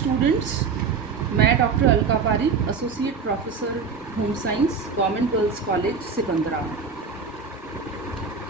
Students, मैं doctor Alka पारी, associate professor home science, government girls college Sikandra.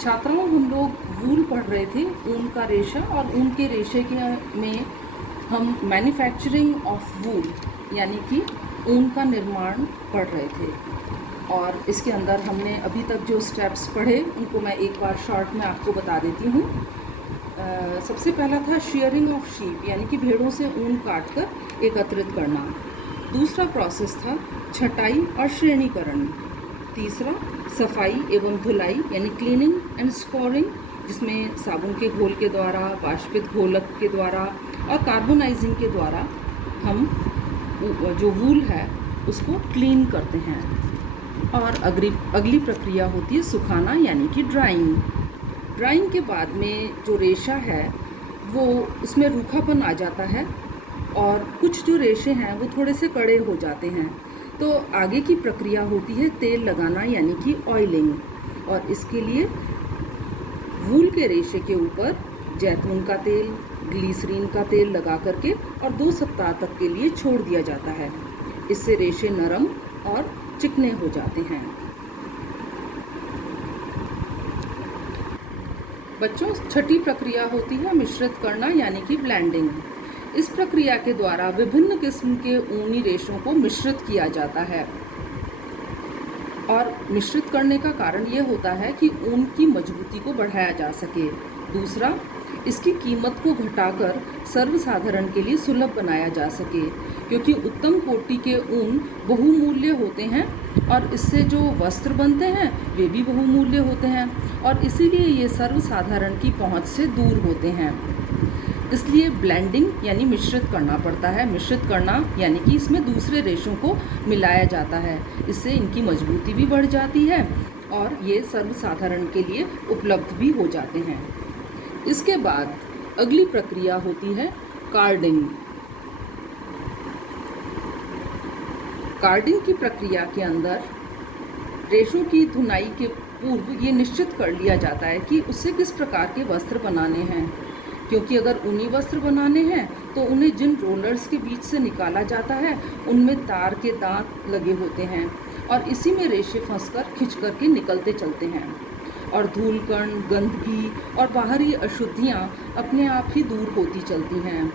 छात्राओं, हम लोग वूल पढ़ रहे थे, ऊन का रेशा, और ऊन के रेशे में हम मैन्युफैक्चरिंग ऑफ वूल यानी कि ऊन का निर्माण पढ़ रहे थे। और इसके अंदर हमने अभी तक जो स्टेप्स पढ़े उनको मैं एक बार शॉर्ट में आपको बता देती हूँ। सबसे पहला था शेयरिंग ऑफ शीप, यानी कि भेड़ों से ऊन काट कर एकत्रित करना। दूसरा प्रोसेस था छटाई और श्रेणीकरण। तीसरा सफाई एवं धुलाई यानी क्लीनिंग एंड स्कोरिंग, जिसमें साबुन के घोल के द्वारा, वाष्पित घोलक के द्वारा और कार्बोनाइजिंग के द्वारा हम जो वूल है उसको क्लीन करते हैं। और अगली प्रक्रिया होती है सुखाना यानी कि ड्राइंग। ड्राइंग के बाद में जो रेशा है वो उसमें रूखापन आ जाता है और कुछ जो रेशे हैं वो थोड़े से कड़े हो जाते हैं। तो आगे की प्रक्रिया होती है तेल लगाना यानी कि ऑयलिंग। और इसके लिए वूल के रेशे के ऊपर जैतून का तेल, ग्लिसरीन का तेल लगा करके और 2 सप्ताह तक के लिए छोड़ दिया जाता है। इससे रेशे नरम और चिकने हो जाते हैं। बच्चों, छठी प्रक्रिया होती है मिश्रित करना यानी कि ब्लेंडिंग। इस प्रक्रिया के द्वारा विभिन्न किस्म के ऊनी रेशों को मिश्रित किया जाता है। और मिश्रित करने का कारण ये होता है कि ऊन की मजबूती को बढ़ाया जा सके। दूसरा, इसकी कीमत को घटाकर सर्वसाधारण के लिए सुलभ बनाया जा सके, क्योंकि उत्तम कोटि के ऊन बहुमूल्य होते हैं और इससे जो वस्त्र बनते हैं वे भी बहुमूल्य होते हैं और इसीलिए ये सर्वसाधारण की पहुंच से दूर होते हैं। इसलिए ब्लेंडिंग यानी मिश्रित करना पड़ता है। मिश्रित करना यानी कि इसमें दूसरे रेशों को मिलाया जाता है। इससे इनकी मजबूती भी बढ़ जाती है और ये सर्वसाधारण के लिए उपलब्ध भी हो जाते हैं। इसके बाद अगली प्रक्रिया होती है कार्डिंग। कार्डिंग की प्रक्रिया के अंदर रेशों की धुनाई के पूर्व ये निश्चित कर लिया जाता है कि उससे किस प्रकार के वस्त्र बनाने हैं, क्योंकि अगर ऊनी वस्त्र बनाने हैं तो उन्हें जिन रोलर्स के बीच से निकाला जाता है उनमें तार के दांत लगे होते हैं और इसी में रेशे फंसकर खिंच कर के निकलते चलते हैं और धूल कण, गंदगी और बाहरी अशुद्धियाँ अपने आप ही दूर होती चलती हैं।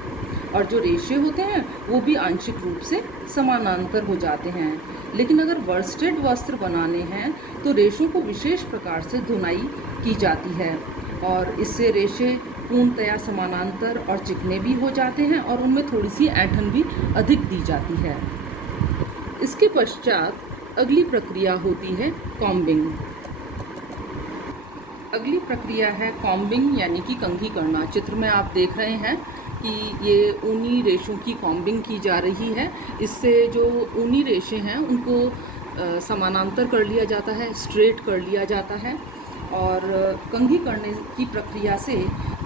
और जो रेशे होते हैं वो भी आंशिक रूप से समानांतर हो जाते हैं। लेकिन अगर वर्स्टेड वस्त्र बनाने हैं तो रेशों को विशेष प्रकार से धुनाई की जाती है और इससे रेशे पूर्णतया समानांतर और चिकने भी हो जाते हैं और उनमें थोड़ी सी ऐंठन भी अधिक दी जाती है। इसके पश्चात अगली प्रक्रिया होती है कॉम्बिंग। अगली प्रक्रिया है कॉम्बिंग यानी कि कंघी करना। चित्र में आप देख रहे हैं कि ये ऊनी रेशों की कॉम्बिंग की जा रही है। इससे जो ऊनी रेशे हैं उनको समानांतर कर लिया जाता है, स्ट्रेट कर लिया जाता है। और कंघी करने की प्रक्रिया से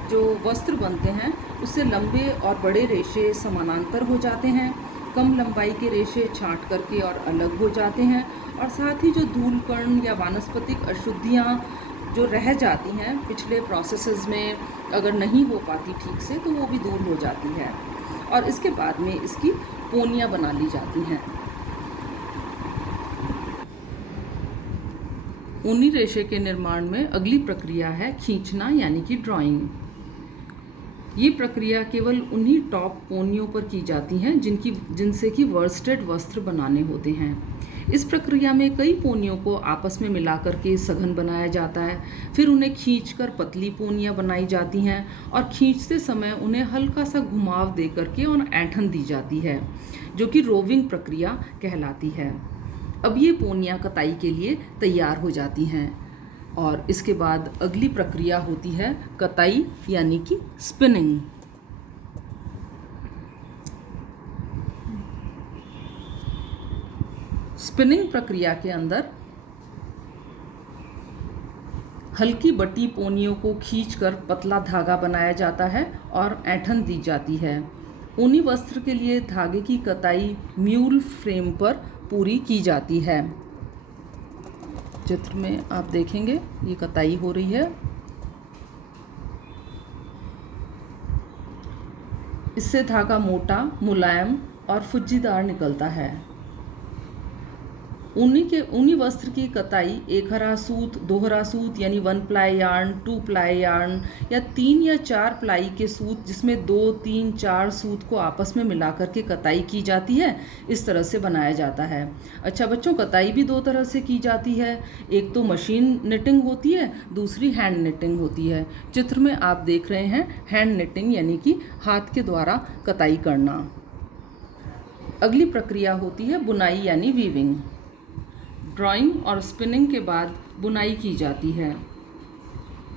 जो वस्त्र बनते हैं उससे लंबे और बड़े रेशे समानांतर हो जाते हैं, कम लंबाई के रेशे छांट करके और अलग हो जाते हैं और साथ ही जो धूल कण या वानस्पतिक अशुद्धियाँ जो रह जाती हैं पिछले प्रोसेसेस में अगर नहीं हो पाती ठीक से तो वो भी दूर हो जाती है और इसके बाद में इसकी पोनियाँ बना ली जाती हैं। ऊनी रेशे के निर्माण में अगली प्रक्रिया है खींचना यानी कि ड्राइंग। ये प्रक्रिया केवल उन्हीं टॉप पोनियों पर की जाती हैं जिनसे कि वर्स्टेड वस्त्र बनाने होते हैं। इस प्रक्रिया में कई पोनियों को आपस में मिलाकर के सघन बनाया जाता है, फिर उन्हें खींचकर पतली पोनियाँ बनाई जाती हैं और खींचते समय उन्हें हल्का सा घुमाव दे करके और ऐंठन दी जाती है, जो कि रोविंग प्रक्रिया कहलाती है। अब ये पोनियाँ कताई के लिए तैयार हो जाती हैं और इसके बाद अगली प्रक्रिया होती है कताई यानी कि स्पिनिंग। स्पिनिंग प्रक्रिया के अंदर हल्की बटी पोनियों को खींचकर पतला धागा बनाया जाता है और ऐंठन दी जाती है। ऊनी वस्त्र के लिए धागे की कताई म्यूल फ्रेम पर पूरी की जाती है। चित्र में आप देखेंगे ये कताई हो रही है। इससे धागा मोटा, मुलायम और फुज्जीदार निकलता है। ऊनी वस्त्र की कताई एक हरा सूत, दोहरा सूत यानी 1 प्लाई यार्न, 2 प्लाई यार्न या 3 या 4 प्लाई के सूत जिसमें 2, 3, 4 सूत को आपस में मिलाकर के कताई की जाती है, इस तरह से बनाया जाता है। अच्छा बच्चों, कताई भी दो तरह से की जाती है। एक तो मशीन निटिंग होती है, दूसरी हैंड निटिंग होती है। चित्र में आप देख रहे हैं हैंड निटिंग यानी कि हाथ के द्वारा कताई करना। अगली प्रक्रिया होती है बुनाई यानी वीविंग। ड्राइंग और स्पिनिंग के बाद बुनाई की जाती है।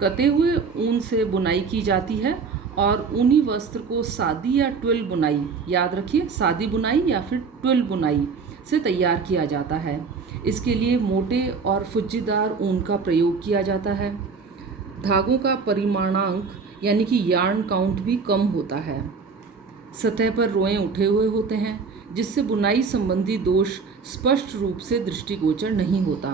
कते हुए ऊन से बुनाई की जाती है और ऊनी वस्त्र को सादी या ट्विल बुनाई, याद रखिए सादी बुनाई या फिर ट्विल बुनाई से तैयार किया जाता है। इसके लिए मोटे और फुज्जीदार ऊन का प्रयोग किया जाता है। धागों का परिमाणांक यानी कि यार्न काउंट भी कम होता है। सतह पर रोएं उठे हुए होते हैं जिससे बुनाई संबंधी दोष स्पष्ट रूप से दृष्टिगोचर नहीं होता।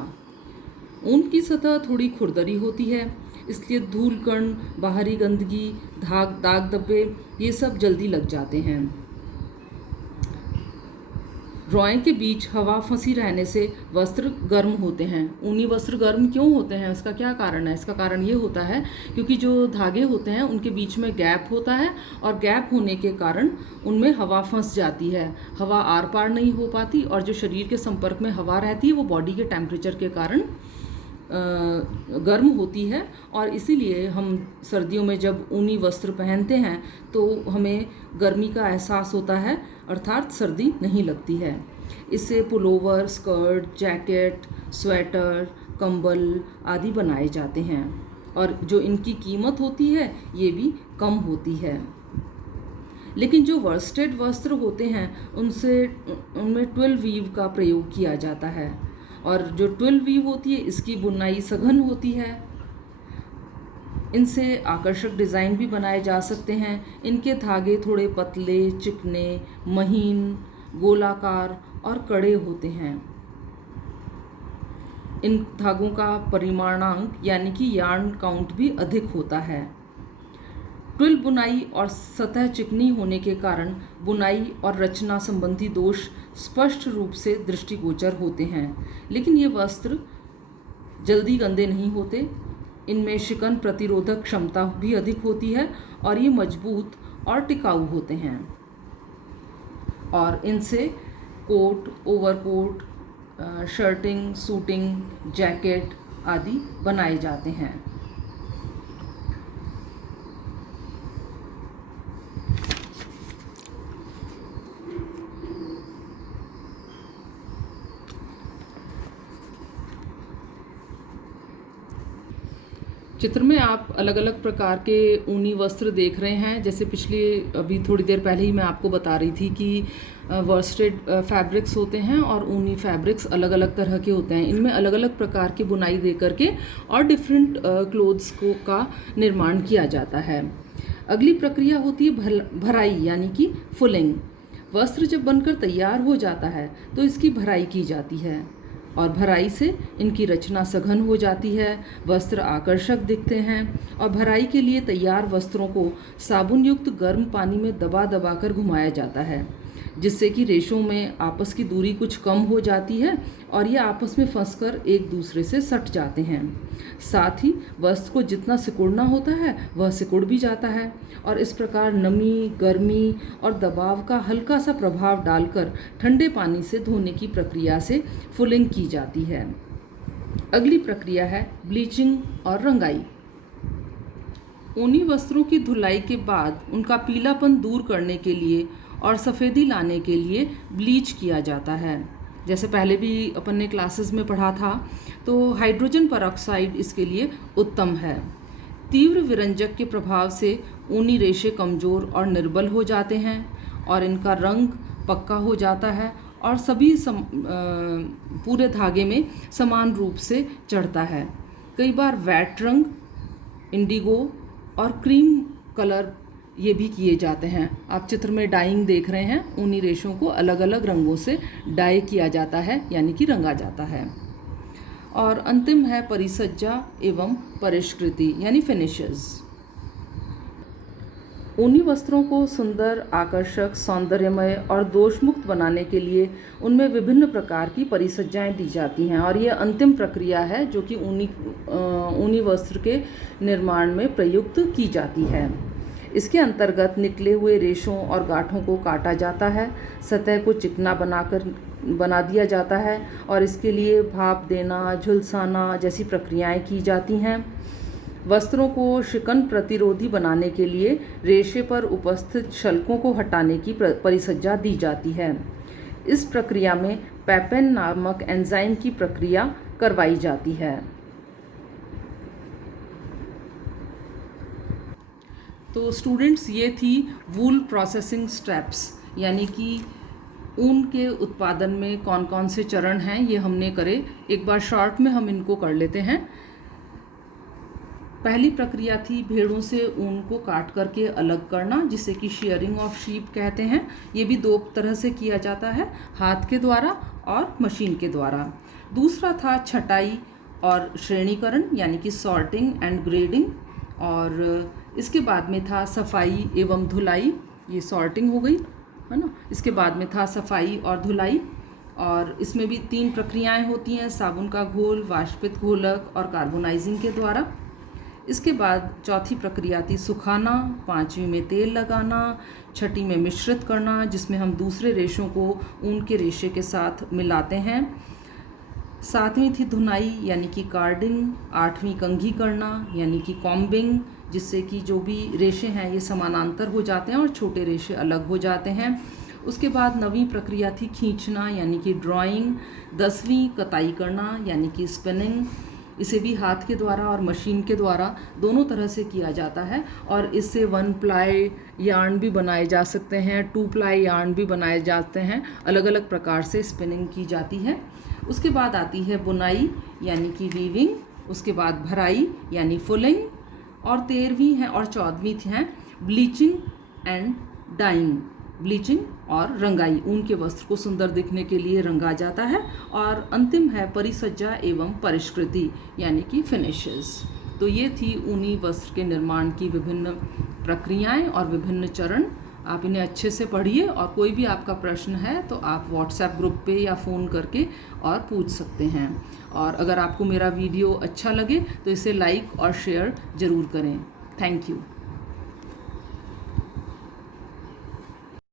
ऊन की सतह थोड़ी खुरदरी होती है, इसलिए धूल कण, बाहरी गंदगी, दाग धब्बे ये सब जल्दी लग जाते हैं। रोएं के बीच हवा फंसी रहने से वस्त्र गर्म होते हैं। ऊनी वस्त्र गर्म क्यों होते हैं, इसका क्या कारण है? इसका कारण ये होता है क्योंकि जो धागे होते हैं उनके बीच में गैप होता है और गैप होने के कारण उनमें हवा फंस जाती है, हवा आर पार नहीं हो पाती और जो शरीर के संपर्क में हवा रहती है वो बॉडी के टेम्परेचर के कारण गर्म होती है और इसीलिए हम सर्दियों में जब ऊनी वस्त्र पहनते हैं तो हमें गर्मी का एहसास होता है, अर्थात सर्दी नहीं लगती है। इससे पुलोवर, स्कर्ट, जैकेट, स्वेटर, कंबल आदि बनाए जाते हैं और जो इनकी कीमत होती है ये भी कम होती है। लेकिन जो वर्स्टेड वस्त्र होते हैं उनमें ट्विल वीव का प्रयोग किया जाता है और जो ट्विल वीव होती है इसकी बुनाई सघन होती है। इनसे आकर्षक डिज़ाइन भी बनाए जा सकते हैं। इनके धागे थोड़े पतले, चिकने, महीन, गोलाकार और कड़े होते हैं। इन धागों का परिमाणांक यानी कि यार्न काउंट भी अधिक होता है। ट्विल बुनाई और सतह चिकनी होने के कारण बुनाई और रचना संबंधी दोष स्पष्ट रूप से दृष्टिगोचर होते हैं, लेकिन ये वस्त्र जल्दी गंदे नहीं होते। इनमें शिकन प्रतिरोधक क्षमता भी अधिक होती है और ये मजबूत और टिकाऊ होते हैं और इनसे coat, overcoat, shirting, suiting, jacket आदि बनाए जाते हैं। चित्र में आप अलग अलग प्रकार के ऊनी वस्त्र देख रहे हैं। जैसे अभी थोड़ी देर पहले ही मैं आपको बता रही थी कि वर्स्टेड फैब्रिक्स होते हैं और ऊनी फैब्रिक्स अलग अलग तरह के होते हैं। इनमें अलग अलग प्रकार की बुनाई दे करके और डिफरेंट क्लोथ्स का निर्माण किया जाता है। अगली प्रक्रिया होती है भराई यानी कि फुलिंग। वस्त्र जब बनकर तैयार हो जाता है तो इसकी भराई की जाती है और भराई से इनकी रचना सघन हो जाती है, वस्त्र आकर्षक दिखते हैं और भराई के लिए तैयार वस्त्रों को साबुन युक्त गर्म पानी में दबा दबा कर घुमाया जाता है, जिससे कि रेशों में आपस की दूरी कुछ कम हो जाती है और ये आपस में फंसकर एक दूसरे से सट जाते हैं। साथ ही वस्त्र को जितना सिकुड़ना होता है वह सिकुड़ भी जाता है और इस प्रकार नमी, गर्मी और दबाव का हल्का सा प्रभाव डालकर ठंडे पानी से धोने की प्रक्रिया से फुलिंग की जाती है। अगली प्रक्रिया है ब्लीचिंग और रंगाई। ऊनी वस्त्रों की धुलाई के बाद उनका पीलापन दूर करने के लिए और सफ़ेदी लाने के लिए ब्लीच किया जाता है। जैसे पहले भी अपन ने क्लासेस में पढ़ा था, तो हाइड्रोजन परऑक्साइड इसके लिए उत्तम है। तीव्र विरंजक के प्रभाव से ऊनी रेशे कमज़ोर और निर्बल हो जाते हैं और इनका रंग पक्का हो जाता है और सभी पूरे धागे में समान रूप से चढ़ता है। कई बार वैट रंग, इंडिगो और क्रीम कलर ये भी किए जाते हैं। आप चित्र में डाइंग देख रहे हैं, ऊनी रेशों को अलग अलग रंगों से डाई किया जाता है यानी कि रंगा जाता है। और अंतिम है परिसज्जा एवं परिष्कृति यानी फिनिशेस। ऊनी वस्त्रों को सुंदर, आकर्षक, सौंदर्यमय और दोषमुक्त बनाने के लिए उनमें विभिन्न प्रकार की परिसज्जाएं दी जाती हैं और ये अंतिम प्रक्रिया है जो कि ऊनी वस्त्र के निर्माण में प्रयुक्त की जाती है। इसके अंतर्गत निकले हुए रेशों और गांठों को काटा जाता है, सतह को चिकना बना दिया जाता है और इसके लिए भाप देना, झुलसाना जैसी प्रक्रियाएं की जाती हैं। वस्त्रों को शिकन प्रतिरोधी बनाने के लिए रेशे पर उपस्थित शल्कों को हटाने की परिसज्जा दी जाती है। इस प्रक्रिया में पैपेन नामक एंजाइम की प्रक्रिया करवाई जाती है। तो स्टूडेंट्स, ये थी वूल प्रोसेसिंग स्टेप्स, यानी कि ऊन के उत्पादन में कौन कौन से चरण हैं ये हमने करे। एक बार शॉर्ट में हम इनको कर लेते हैं। पहली प्रक्रिया थी भेड़ों से ऊन को काट करके अलग करना, जिसे कि शेयरिंग ऑफ शीप कहते हैं। ये भी दो तरह से किया जाता है, हाथ के द्वारा और मशीन के द्वारा। दूसरा था छटाई और श्रेणीकरण, यानी कि सॉर्टिंग एंड ग्रेडिंग। और इसके बाद में था सफाई एवं धुलाई, ये सॉर्टिंग हो गई, है ना। इसके बाद में था सफाई और धुलाई, और इसमें भी 3 प्रक्रियाएं होती हैं, साबुन का घोल, वाष्पित घोलक और कार्बोनाइजिंग के द्वारा। इसके बाद चौथी प्रक्रिया थी सुखाना, 5वीं में तेल लगाना, 6ठी में मिश्रित करना, जिसमें हम दूसरे रेशों को ऊन के रेशे के साथ मिलाते हैं। 7वीं थी धुनाई, यानी कि कार्डिंग। 8वीं कंघी करना, यानी कि कॉम्बिंग, जिससे कि जो भी रेशे हैं ये समानांतर हो जाते हैं और छोटे रेशे अलग हो जाते हैं। उसके बाद 9वीं प्रक्रिया थी खींचना, यानी कि ड्राइंग। 10वीं कताई करना, यानी कि स्पिनिंग। इसे भी हाथ के द्वारा और मशीन के द्वारा दोनों तरह से किया जाता है, और इससे 1 प्लाई यार्न भी बनाए जा सकते हैं, 2 प्लाई यार्न भी बनाए जाते हैं। अलग अलग प्रकार से स्पिनिंग की जाती है। उसके बाद आती है बुनाई, यानी कि वीविंग। उसके बाद भराई, यानी फुलिंग। और 13वीं है और 14वीं हैं ब्लीचिंग एंड डाइंग, ब्लीचिंग और रंगाई। ऊन के वस्त्र को सुंदर दिखने के लिए रंगा जाता है। और अंतिम है परिसज्जा एवं परिष्कृति, यानी कि फिनिशेस। तो ये थी ऊनी वस्त्र के निर्माण की विभिन्न प्रक्रियाएं और विभिन्न चरण। आप इन्हें अच्छे से पढ़िए, और कोई भी आपका प्रश्न है तो आप व्हाट्सएप ग्रुप पे या फ़ोन करके और पूछ सकते हैं। और अगर आपको मेरा वीडियो अच्छा लगे तो इसे लाइक और शेयर ज़रूर करें। Thank you.